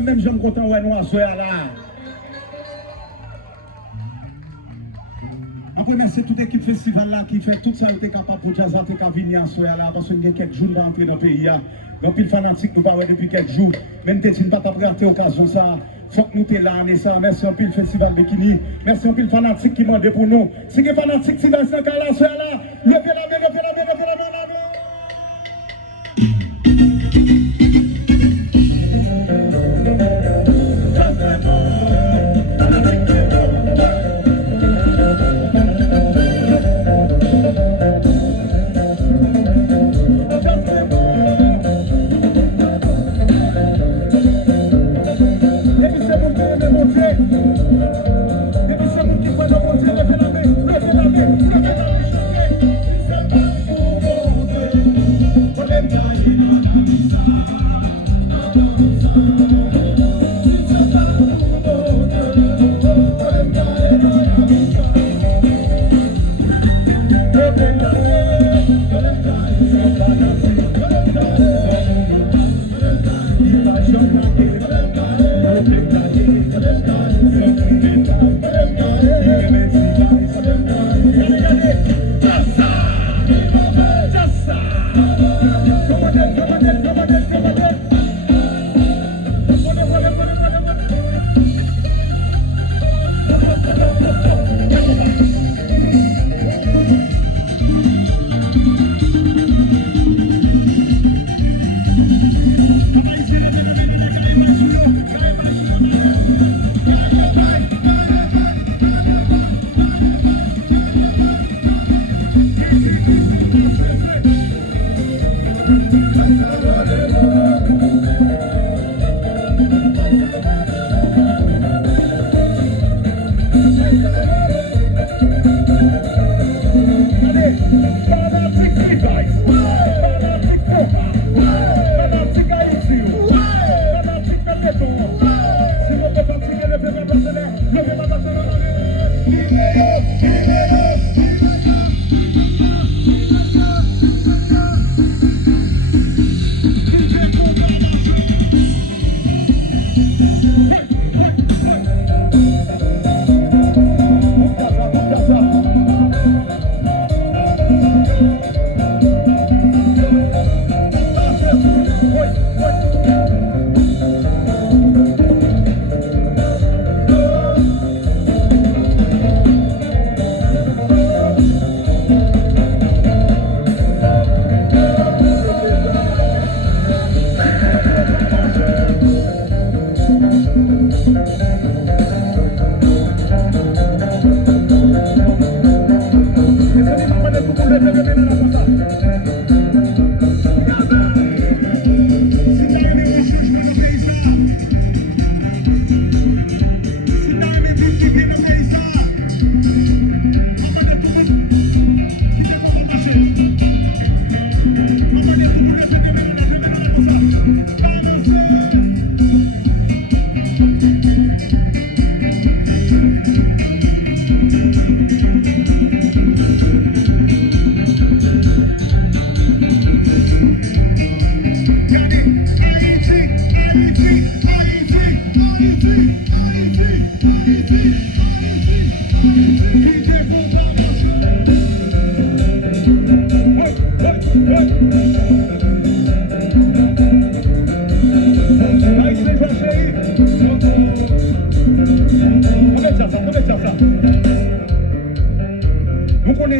Même j'aime content ouais noir soir là. Après merci toute l'équipe festival là qui fait tout ça était capable pour jazz à venir soir là parce que il y a quelques jours va entrer dans le pays là. Donc il fanatique nous pas depuis quelques jours. Même t'es pas raté occasion ça. Faut que nous t'es là et ça. Merci un peu le festival bikini. Merci un peu le fanatique qui m'a pour nous. Si les fanatiques si dans ce cas là soir là, levez la main, levez la main, levez la main.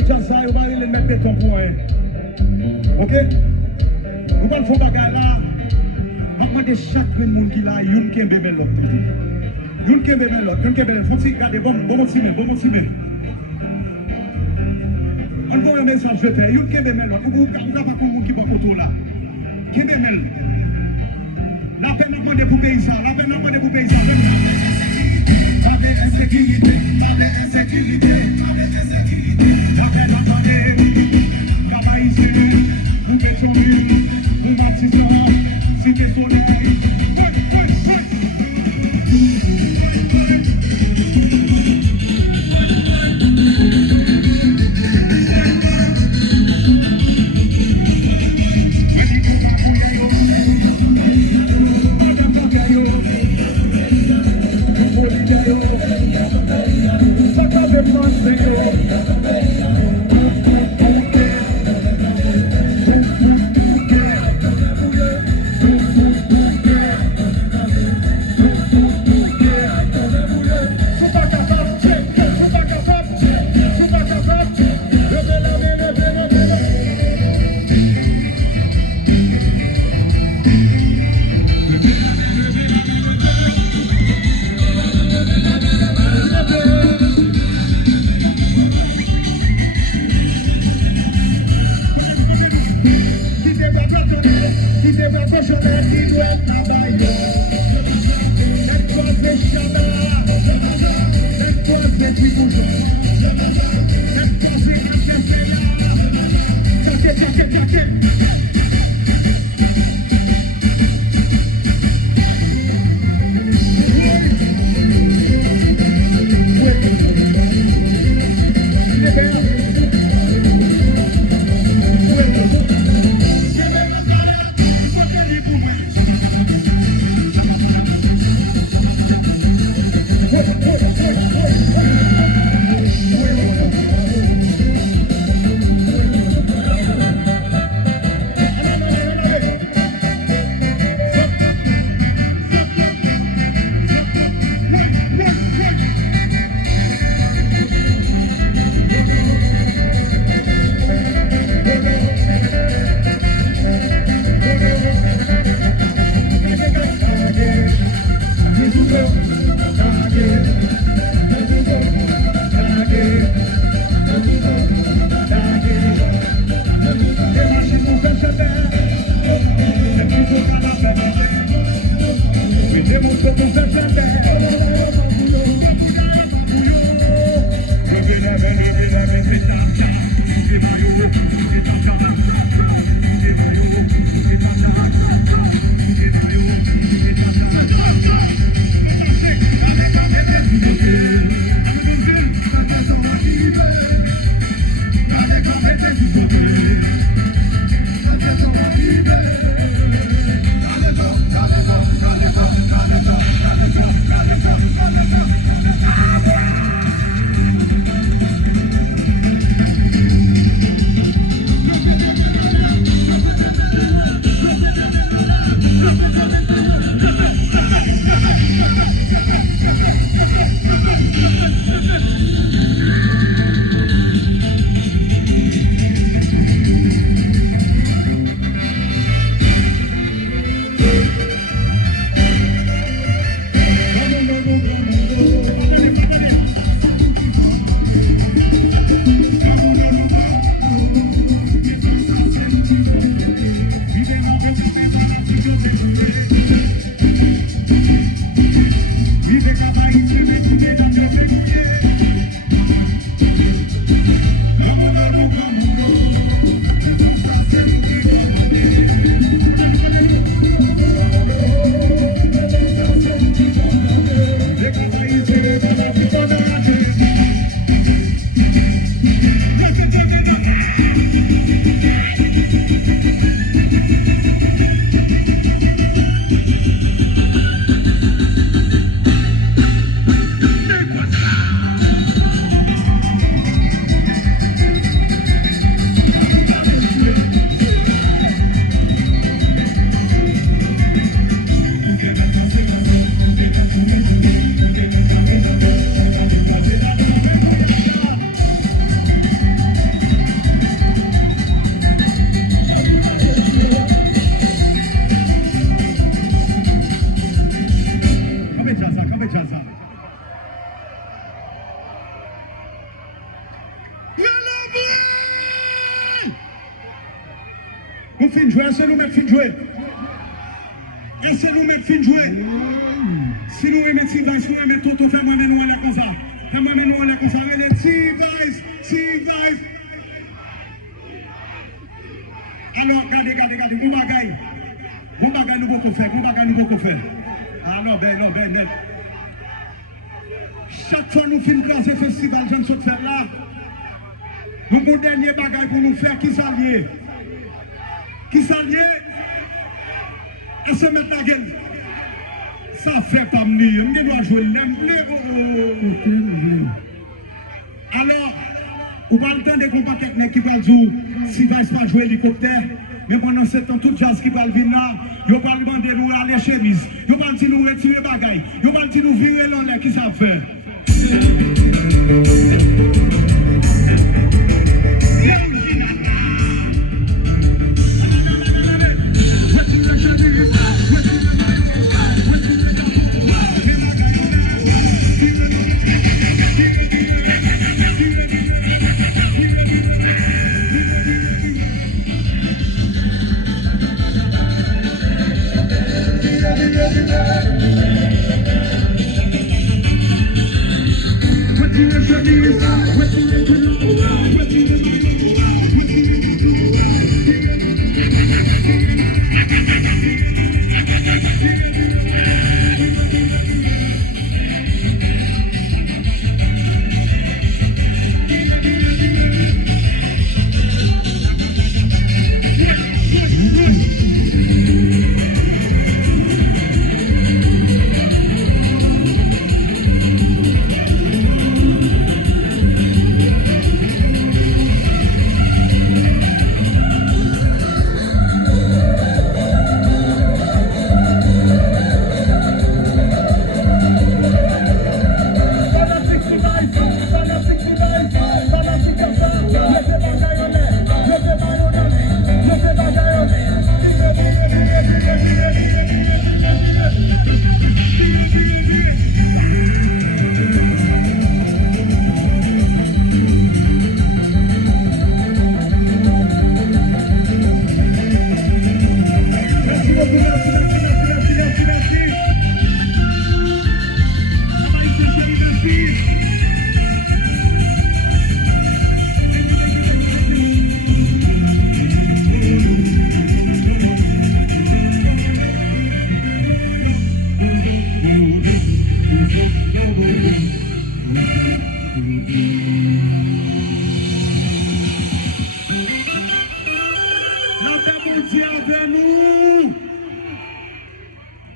connaît ça, vous allez le mettre béton pour un. Ok? Vous allez faire bagarre là. Je demande chaque monde qui là, il qui est bébé l'autre. Il qui est bébé l'autre. Il qui est bébé l'autre. Faut que regardez, bon motivé. On voit un message de terre. Il qui est bébé l'autre. Vous n'avez pas pour monde qui va pour là. Qui est bébé l'autre. La peine de demander pour payer ça. La peine de demander pour payer ça. Pas d'insécurité. Pas d'insécurité. Pas d'insécurité. La peine de demander. Travail ici. Vous mettez vous bâtissez. Cité soleil. Nous fin jouer, c'est nous mettre fin jouer. Et c'est nous mettre fin jouer. Si nous aimons si vice, nous aimons tout, fais-moi nous aller comme ça. Fais-moi nous aller comme ça. Allez, si vice. Alors, regardez, mon bagaille. Mon bagaille nous beaucoup faire. Alors, ben, net. Chaque fois nous finissons le festival, je ne sais pas faire là. Nous avons un dernier bagaille pour nous faire, qui s'allie. Et se mettre la gueule. Ça fait pas venir. Je dois jouer l'aime. Alors, vous parlez de temps de compas techniques qui va dire si va pas jouer elikoptè. Mais pendant ce temps, tout jazz qui va venir là, vous parlez de demander nous aller chemise. Vous parlez de nous retirer bagaille. Vous parlez de nous virer l'en qui ça fait.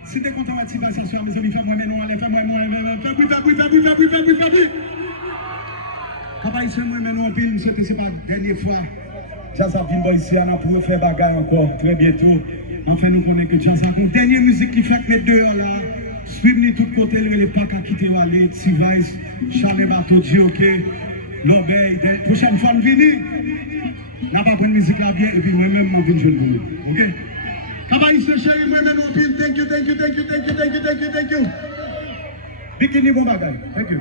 Si t'es content de la situation, mes amis, fais-moi, papa, ici, moi, maintenant, c'est pas la dernière fois. Jazz a venu ici, on a pour faire bagarre encore très bientôt. Enfin, nous connaissons que Jazz a une dernière musique qui fait les deux là. Suivez-nous de tous côtés, les pas qu'à quitter Wallet, T-Vice, Charles Bateau, OK, l'obéi. Prochaine fois, nous venons. N'a pas pris musique là bien et puis moi-même, je vais venir. OK? Papa, ici, chérie, moi-même, thank you. Bikini, bon bagage. Thank you.